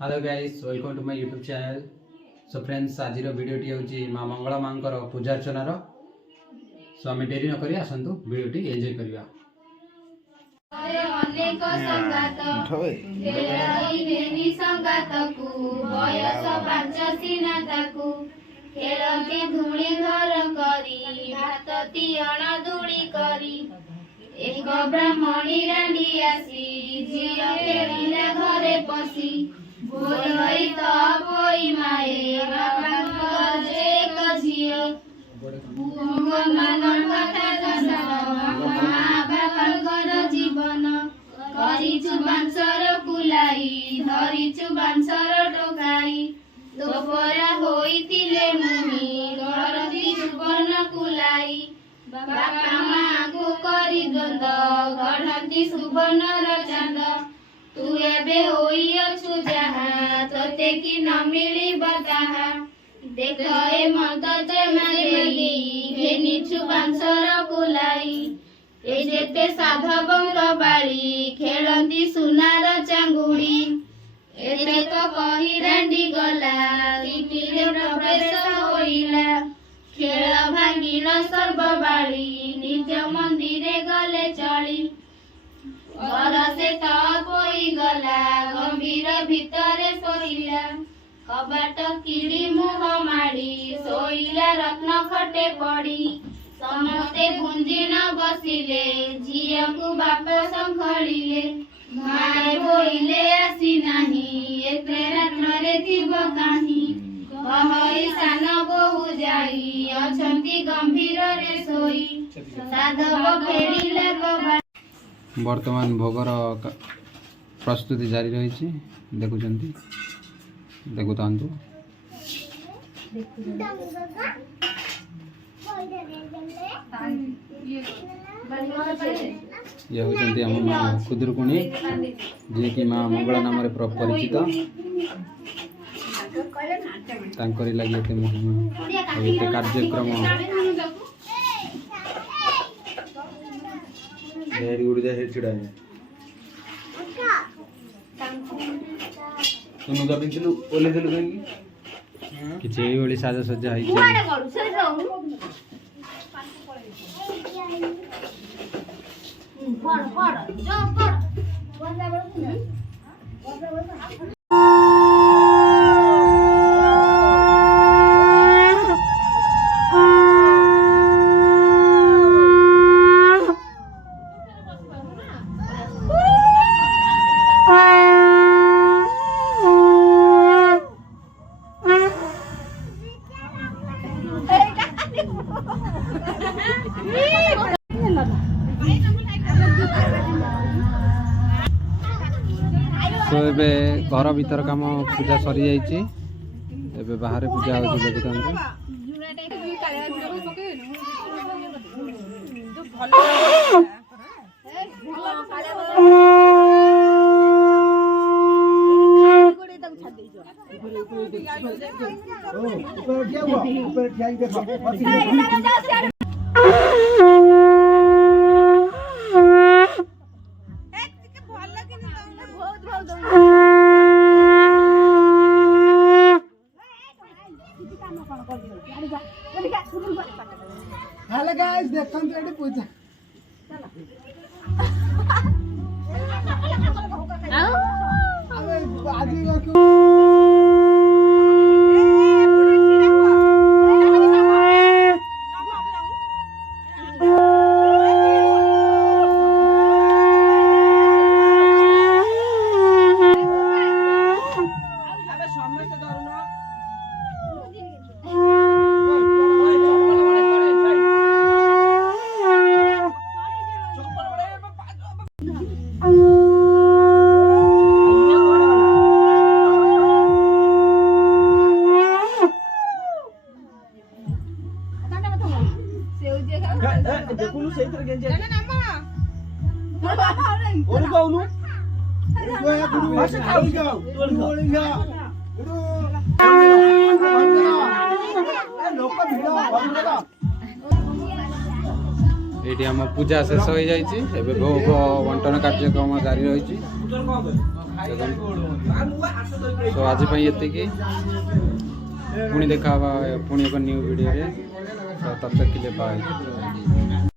Hello guys, welcome to my YouTube channel. So friends, आज वीडियोटी होची माँ मंगला मांकर पूजा अर्चनार। सो आम डेरी नक आसतु वीडियोटी एंजॉय करिया। अनेक संगात खेळी संगातकु बयस पांचसी नाताकु खेलती धूली घर करी भात तियण धूली करी एक ब्राह्मणी रांडी आसी झियो खेलिला घरे पसी बोलई तो पोई माए बापांकर एक झियो मान कथा दर्शन माँ बापांकर जीवन करिछु बांसर कुलाई धरिछु बांसर टोकाई तोपरा होइतिले मुनि गरती सुबर्ण कुलाई बापा माँ को करी द्वंद गढ़ती सुबर्णर चांद तू एबे होइअछु जाहा तोते कि न मिलिब ताहा देख ए मत चेमाली घेनिछु बांसर कुलाई ए जेते साधवंक बाड़ी खेलती सुनार चांगुड़ी एते तो कही रांडी गला तिटिले प्रवेश होइला खेल भांगिल सर्व बाड़ी निज मंदिरे गले चली बरसे तपोई गला गंभीर भितरे सोइला कबाट किड़ी मुह माड़ी सोइला रत्न खटे पड़ी समस्ते भुंजी न बसिले झिया को बाप संखड़िले माए बोइले आसी नाही एते रात्रे थिब काही कहई सान बहु जाई अछंती गंभीर रे सोई साधव फेरिले कबाट। वर्तमान भोगर प्रस्तुति जारी रही देखुंत देखुता ये होती आम माँ खुदुरकुणी जी कि माँ मंगला नाम परिचित तांकरी लगी एते महिमा एते कार्यक्रम डेरी उड़ जाए छिड़ा है तुम का पिंचलु ओले देलु कहीं किछि एई ओली साजा सज्जा है तो एबे घर भीतर काम पूजा सरी जाइए एबे बाहर पूजा होची देखुता हेलो गाइस देखन रेडी पूजा अबे बाजी को देखुनु सही तरह गेंजे ना ओल गाउनु ओए गुरु भाषा खाई जाओ ओल जा ए लोक भिड़ा ये आम पूजा शेष हो जाइए एबे भोग बंटन कार्यक्रम जारी रही सो आज ये पुणी देखा पुणी एक न्यू वीडियो रे, तब तक के लिए बाय।